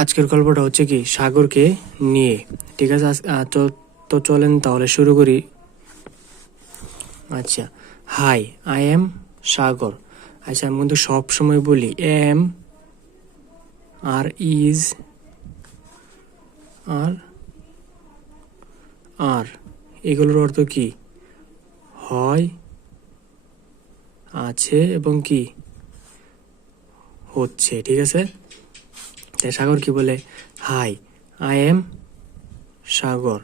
আজকের গল্পটা হচ্ছে কি সাগরকে নিয়ে। ঠিক আছে, তো চলেন তাহলে শুরু করি। আচ্ছা, হাই, আই এম সাগর। আচ্ছা, আমি কিন্তু সব সময় বলি এম আর ইজ আর আর এগুলোর অর্থ কি? হয়, আছে এবং কি হচ্ছে। ঠিক আছে, তাই সাগর কি বলে? হাই, আই এম সাগর।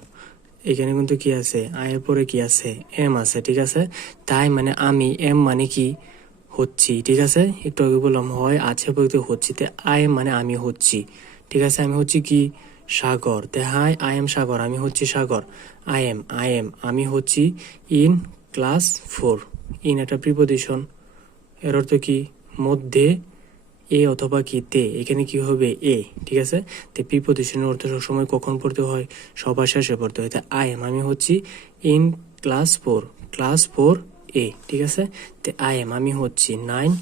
এখানে কিন্তু কি আছে? আয়ের পরে কি আছে? এম আছে। ঠিক আছে, তাই মানে আমি, এম মানে কি? হচ্ছি। ঠিক আছে, একটু আগে বললাম হয়, আছে বলতে হচ্ছি, তে আই এম মানে আমি হচ্ছি। ঠিক আছে, আমি হচ্ছি কি? সাগর। তে হাই, আই এম সাগর, আমি হচ্ছি সাগর। আই এম আমি হচ্ছি ইন ক্লাস 4। ইন একটা প্রিপোজিশন, এর অর্থ কি? মধ্যে, এ অথবা কি তে, এখানে কি হবে? এ। ঠিক আছে, তে প্রিপোজিশনের অর্থ সবসময় কখন পড়তে হয়? সবার শেষে পড়তে হয়। তা আই এম আমি হচ্ছি ইন ক্লাস 4, ক্লাস 4 এ। ঠিক আছে, তে আই এম আমি হচ্ছি 9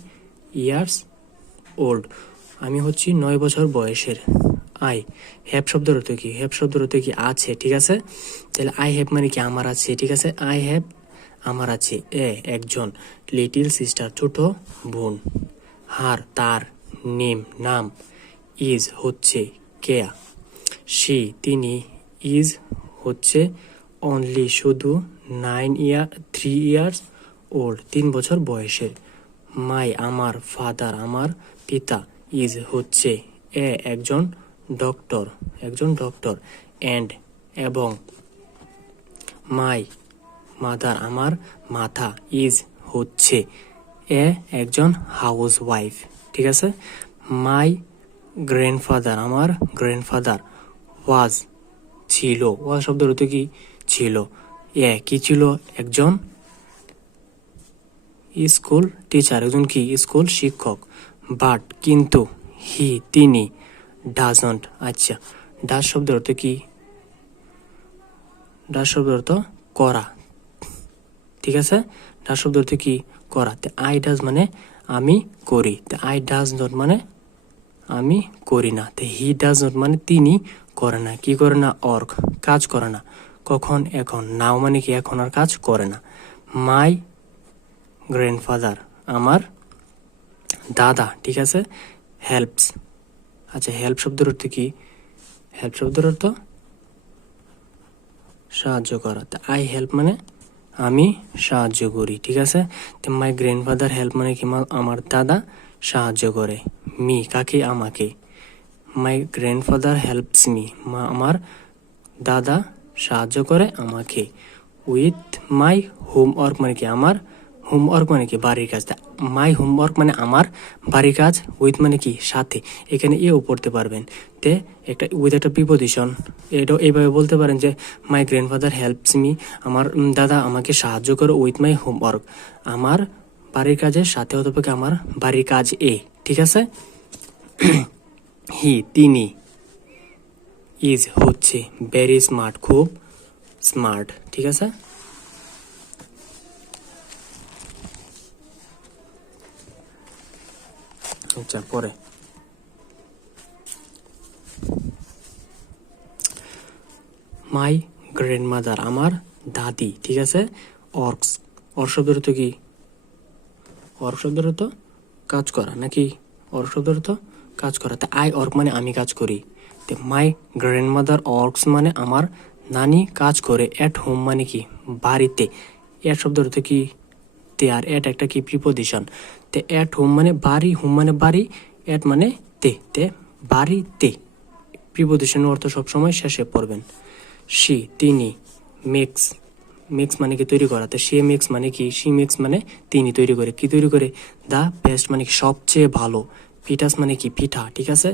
ইয়ার্স ওল্ড, আমি হচ্ছি 9 বছর বয়সের। আই হ্যাভ শব্দের অর্থ কি? হ্যাভ শব্দের অর্থ কি? আছে। ঠিক আছে, তাহলে আই হ্যাভ মানে কি? আমার আছে। ঠিক আছে, আই হ্যাভ আমার আছে একজন লিটিল সিস্টার ছোট বোন। হার তার, নেম নাম, ইজ হচ্ছে কেয়া, সি তিনি, ইজ হচ্ছে অনলি শুধু, 3 ইয়ার্স ওল্ড 3 বছর বয়সের। মাই আমার, ফাদার আমার পিতা, ইজ হচ্ছে একজন ডক্টর, অ্যান্ড এবং, মাই মাদার আমার মাথা, ইজ হচ্ছে একজন হাউস ওয়াইফ। ঠিক আছে, মাই গ্র্যান্ডফাদার আমার গ্র্যান্ডফাদার, ওয়াজ ছিল, ওয়াজ শব্দের অর্থ কি? ছিল। কি ছিল? একজন স্কুল টিচার, একজন কি? স্কুল শিক্ষক। বাট কিন্তু, হি তিনি, ডাজন্ট। আচ্ছা, ডাজ শব্দের অর্থ কি? ডাজ শব্দের অর্থ করা। ঠিক আছে, ডাজ শব্দের অর্থ কি? করা। আই ডাজ মানে আমি করি, আই ডাজ নট মানে আমি করি না। হি ডাজ নট মানে তিনি করে না। কি করে না? অর্ক কাজ করে না। কখন? এখন। নাও মানে কি? এখন আর কাজ করে না। মাই গ্র্যান্ডফাদার আমার দাদা। ঠিক আছে, হেল্পস। আচ্ছা, হেল্প শব্দের অর্থ কি? হেল্প শব্দের অর্থ সাহায্য করা। আই হেল্প মানে আমি সাহায্য করি। ঠিক আছে, মাই গ্র্যান্ডফাদার হেল্প মানে কি? আমার দাদা সাহায্য করে। মি কাকে? আমাকে। মাই গ্র্যান্ডফাদার হেল্পস মি আমার দাদা সাহায্য করে আমাকে। উইথ মাই হোমওয়ার্ক মানে কি? আমার হোমওয়ার্ক মানে কি? বাড়ির কাজ। মাই হোমওয়ার্ক মানে আমার বাড়ির কাজ। উইথ মানে কি? সাথে। এখানে এও পড়তে পারবেন। তে একটা উইথ একটা প্রিপোজিশন, এটাও এইভাবে বলতে পারেন যে মাই গ্র্যান্ডফাদার হেল্পস মি আমার দাদা আমাকে সাহায্য করে উইথ মাই হোমওয়ার্ক আমার বাড়ির কাজের সাথে, অথবা কি আমার বাড়ির কাজ এ। ঠিক আছে, হি তিনি, ইজ হচ্ছে ভেরি স্মার্ট খুব স্মার্ট। ঠিক আছে, আচ্ছা পরে মাই গ্র্যান্ডমাদার আমার দাদি। ঠিক আছে, অর্কস অর্ক শব্দের অর্থ কি? অর্ক শব্দের অর্থ কাজ করা নাকি? অর্ক শব্দের অর্থ কাজ করা। আই অর্ক মানে আমি কাজ করি। মাই গ্র্যান্ডমাদার অর্কস মানে আমার নানি কাজ করে। অ্যাট হোম মানে কি? বাড়িতে। অ্যাট শব্দের অর্থ কি? তে, আর অ্যাট একটা কি? প্রিপোজিশন। অ্যাট হোম মানে বাড়ি, হোম মানে বাড়ি, অ্যাট মানে তে বাড়িতে। প্রিপোজিশনের অর্থ সবসময় শেষে পড়বেন। সি তিনি, মেক্স মেক্স মানে কি? তৈরি করা। সে মেক্স মানে কি? সি মেক্স মানে তিনি তৈরি করে। কি তৈরি করে? দ্য বেস্ট মানে কি? সবচেয়ে ভালো। পিটাস মানে কি? পিঠা। ঠিক আছে,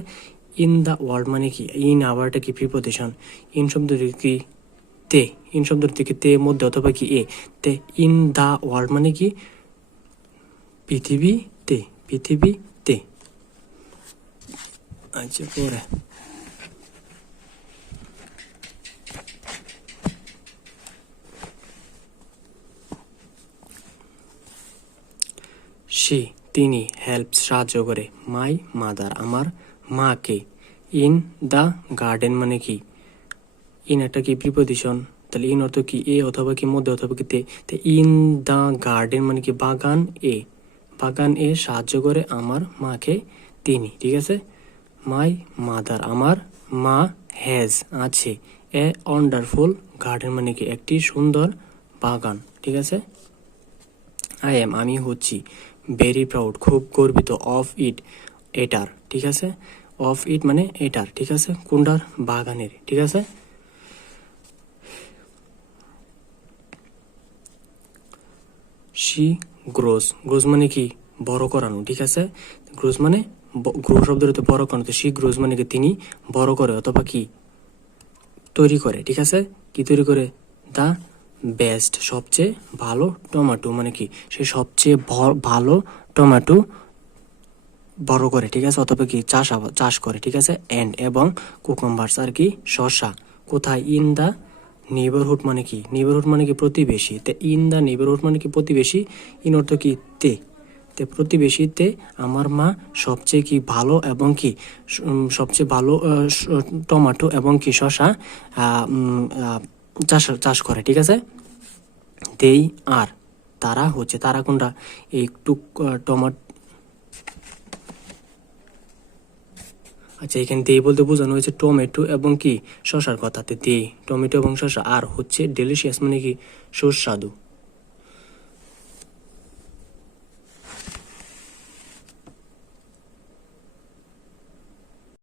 ইন দ্য ওয়ার্ল্ড মানে কি? ইন আবারটা কি? প্রিপোজিশন। ইন শব্দ কি? তে। ইন শব্দ থেকে তে মধ্যে অথবা কি এ। ইন দ্য ওয়ার্ল্ড মানে কি? পৃথিবীতে। পৃথিবীতে। আচ্ছা পরে সে তিনি, হেল্প সাহায্য করে। মাই মাদার আমার মাকে, ইন দ্য গার্ডেন মানে কি, ইন একটা কি প্রিপজিশন, তাহলে ইন অর্থ কি এ অথবা কি মধ্যে অথবা কি তে, তো ইন দ্য গার্ডেন মানে কি বাগান এ, বাগান এ সাহায্য করে আমার মাকে তিনি, ঠিক আছে। মাই মাদার আমার মা হ্যাজ আছে এ ওয়ান্ডারফুল গার্ডেন মানে কি একটি সুন্দর বাগান, ঠিক আছে। আই এম আমি হচ্ছি ভেরি প্রাউড খুব গর্বিত অফ ইট এটার, ঠিক আছে। অফ ইট মানে এটার, ঠিক আছে, কোনটার, বাগানের, ঠিক আছে। শি গ্রোস, গ্রোস মানে কি বড় করানো, ঠিক আছে। গ্রোস মানে গ্রো শব্দের তো বড় করানো, তো শি গ্রোস মানে কি তিনি বড় করে অথবা কি তৈরি করে, ঠিক আছে। কি তৈরি করে, দা বেস্ট সবচেয়ে ভালো টমেটো মানে কি সে সবচেয়ে ভালো টমেটো বড় করে, ঠিক আছে, অথবা কি চাষ করে, ঠিক আছে। এন্ড এবং কুকুম্বার্স আর কি শসা, কোথায়, ইন দা নেইবারহুড মানে কি, নেইবারহুড মানে কি প্রতিবেশী, তে ইন দা নেইবারহুড মানে কি প্রতিবেশী, ইন অর্থ কি তে, তে প্রতিবেশীতে আমার মা সবচেয়ে কি ভালো এবং কি সবচেয়ে ভালো টমেটো এবং কি শসা চাষ করে, ঠিক আছে। দেই আর তারা হচ্ছে, তারা কোনটা, একটু টমেটো, আচ্ছা এখানে দে বলতে বোঝানো হয়েছে টমেটো এবং কি শসার কথাতে, দে টমেটো এবং শসা, আর হচ্ছে ডেলিশিয়াস মানে কি সুস্বাদু।